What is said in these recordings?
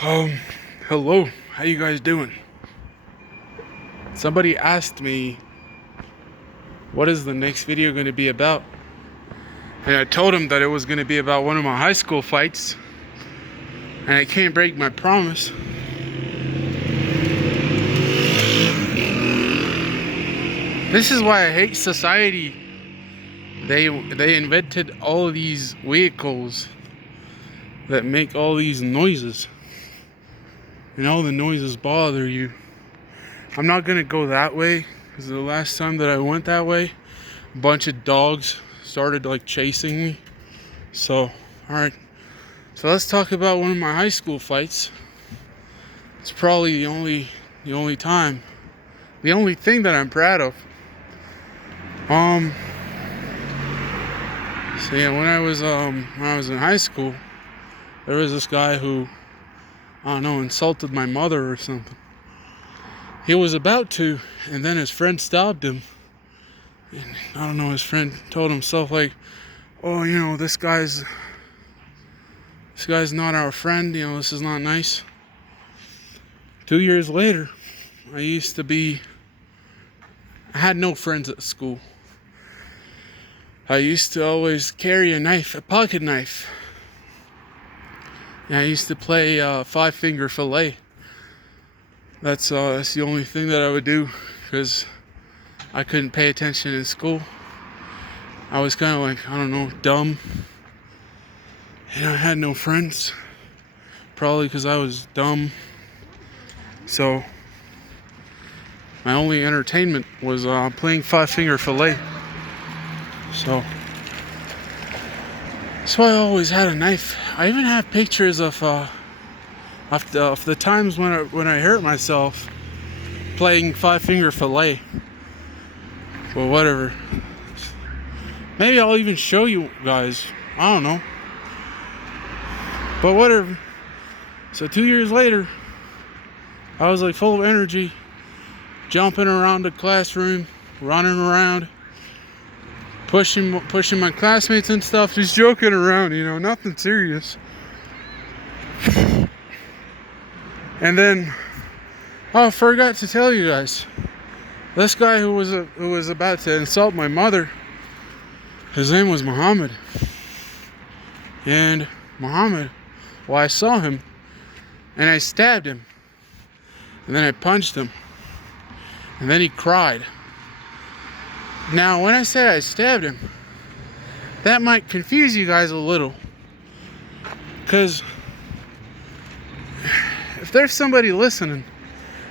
Um, Hello, how you guys doing? Somebody asked me, what is the next video going to be about? And I told him that it was going to be about one of my high school fights. And I can't break my promise. This is why I hate society. They invented all of these vehicles that make all these noises. And all the noises bother you. I'm not gonna go that way because the last time that I went that way, a bunch of dogs started like chasing me. So, alright. So let's talk about one of my high school fights. It's probably the only time, the only thing that I'm proud of. So yeah, when I was in high school, there was this guy who, I don't know, insulted my mother or something. He was about to, and then his friend stopped him. And I don't know, his friend told himself like, oh, you know, this guy's not our friend, you know, this is not nice. 2 years later, I had no friends at school. I used to always carry a knife, a pocket knife. And I used to play five-finger fillet. That's the only thing that I would do because I couldn't pay attention in school. I was kind of like, I don't know, dumb. And I had no friends. Probably because I was dumb. So my only entertainment was playing five-finger fillet. So that's why I always had a knife. I even have pictures of the times when I hurt myself playing five-finger fillet. But whatever. Maybe I'll even show you guys. I don't know. But whatever. So 2 years later, I was like full of energy, jumping around the classroom, running around, pushing my classmates and stuff, just joking around, you know, nothing serious. And then, I forgot to tell you guys, this guy who was about to insult my mother, his name was Muhammad. And Muhammad, well, I saw him, and I stabbed him, and then I punched him, and then he cried. Now, when I say I stabbed him, that might confuse you guys a little, because if there's somebody listening,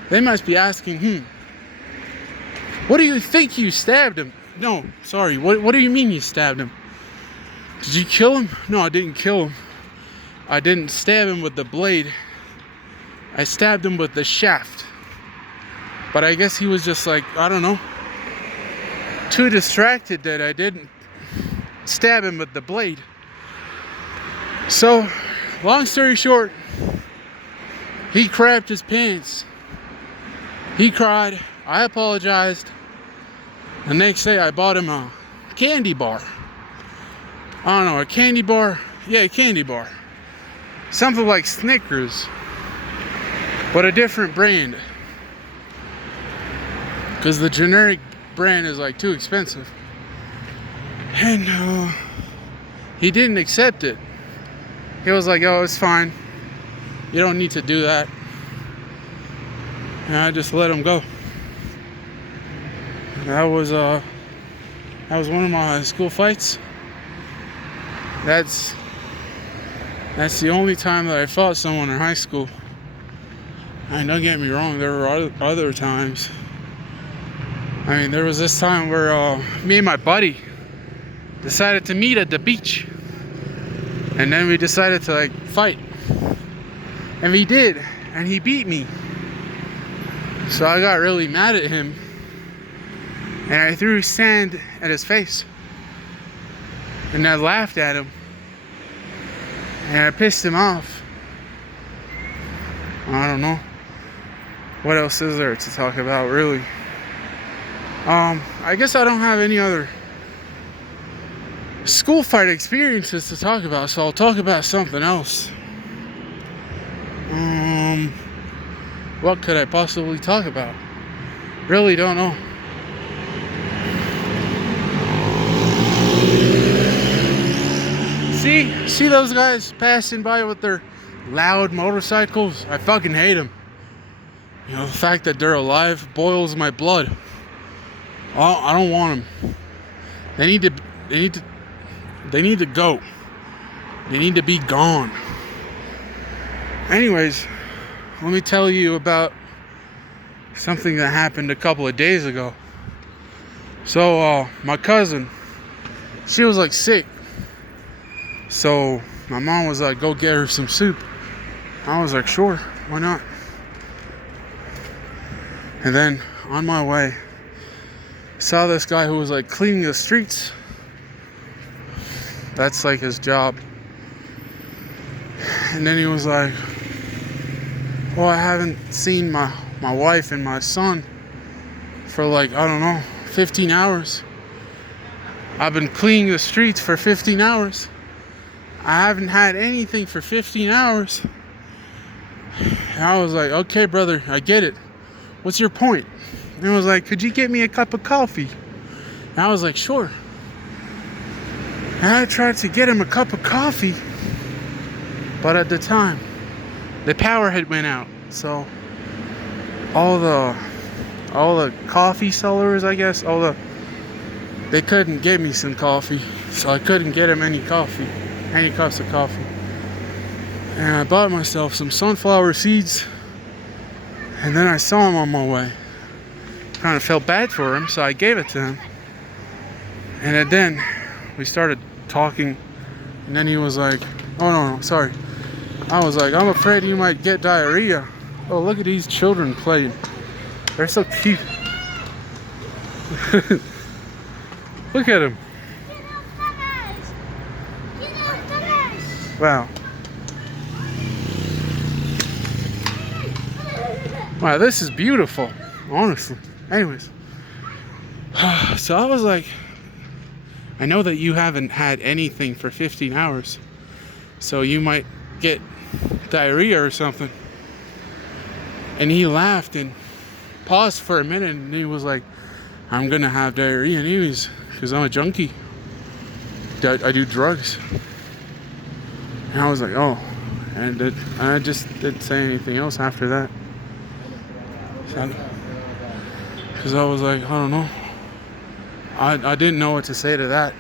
they must be asking, what do you think you stabbed him? No, sorry, what do you mean you stabbed him? Did you kill him? No, I didn't kill him. I didn't stab him with the blade. I stabbed him with the shaft. But I guess he was just like, I don't know, too distracted that I didn't stab him with the blade. So, long story short, he crapped his pants. He cried. I apologized. The next day I bought him a candy bar. I don't know, a candy bar? Yeah, a candy bar. Something like Snickers, but a different brand. Because the generic brand is like too expensive. And he didn't accept it. He was like, oh, it's fine. You don't need to do that. And I just let him go. That was one of my school fights. That's the only time that I fought someone in high school. And don't get me wrong, there were other times. I mean, there was this time where me and my buddy decided to meet at the beach. And then we decided to like fight. And we did. And he beat me. So I got really mad at him. And I threw sand at his face. And I laughed at him. And I pissed him off. I don't know. What else is there to talk about, really? I guess I don't have any other school fight experiences to talk about, so I'll talk about something else. Um, what could I possibly talk about? Really don't know. See those guys passing by with their loud motorcycles? I fucking hate them. You know, the fact that they're alive boils my blood. I don't want them. They need to go. They need to be gone. Anyways, let me tell you about something that happened a couple of days ago. So, my cousin, she was like sick. So, my mom was like, go get her some soup. I was like, sure, why not? And then, on my way, I saw this guy who was like cleaning the streets. That's like his job. And then he was like, well, I haven't seen my wife and my son for like, I don't know, 15 hours. I've been cleaning the streets for 15 hours. I haven't had anything for 15 hours. And I was like, okay, brother, I get it. What's your point? And he was like, could you get me a cup of coffee? And I was like, sure. And I tried to get him a cup of coffee. But at the time, the power had went out. So all the coffee sellers, I guess, they couldn't get me some coffee. So I couldn't get him any cups of coffee. And I bought myself some sunflower seeds. And then I saw him on my way. Kind of felt bad for him, so I gave it to him. And then we started talking. And then he was like, oh no, sorry. I was like, I'm afraid you might get diarrhea. Oh, look at these children playing. They're so cute. Look at them. Wow. Wow, this is beautiful, honestly. Anyways. So I was like, I know that you haven't had anything for 15 hours. So you might get diarrhea or something. And he laughed and paused for a minute, and he was like, I'm gonna have diarrhea anyways, because I'm a junkie. I do drugs. And I was like, oh. And I just didn't say anything else after that. Because I was like, I don't know. I didn't know what to say to that.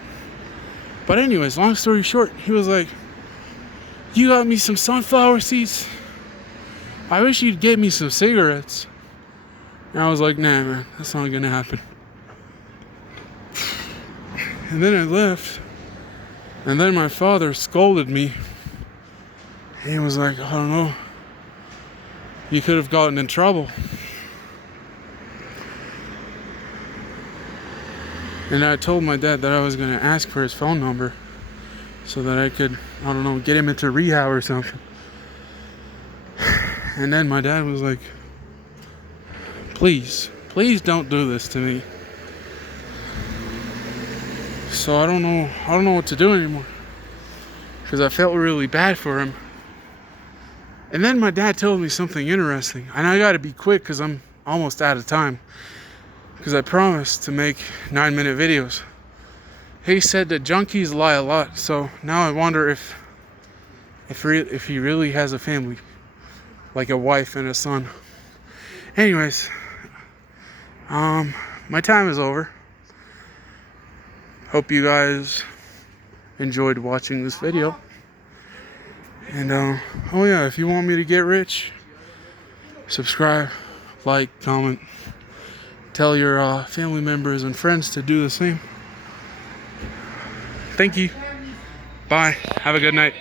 But anyways, long story short, he was like, you got me some sunflower seeds? I wish you'd get me some cigarettes. And I was like, nah, man, that's not gonna happen. And then I left. And then my father scolded me. He was like, I don't know. You could have gotten in trouble. And I told my dad that I was going to ask for his phone number so that I could, I don't know, get him into rehab or something. And then my dad was like, please don't do this to me. So I don't know what to do anymore. Because I felt really bad for him. And then my dad told me something interesting. And I got to be quick because I'm almost out of time. Because I promised to make 9-minute videos. He said that junkies lie a lot. So now I wonder if he really has a family. Like a wife and a son. Anyways. My time is over. Hope you guys enjoyed watching this video. And oh yeah, if you want me to get rich, subscribe, like, comment, tell your family members and friends to do the same. Thank you. Bye. Have a good night.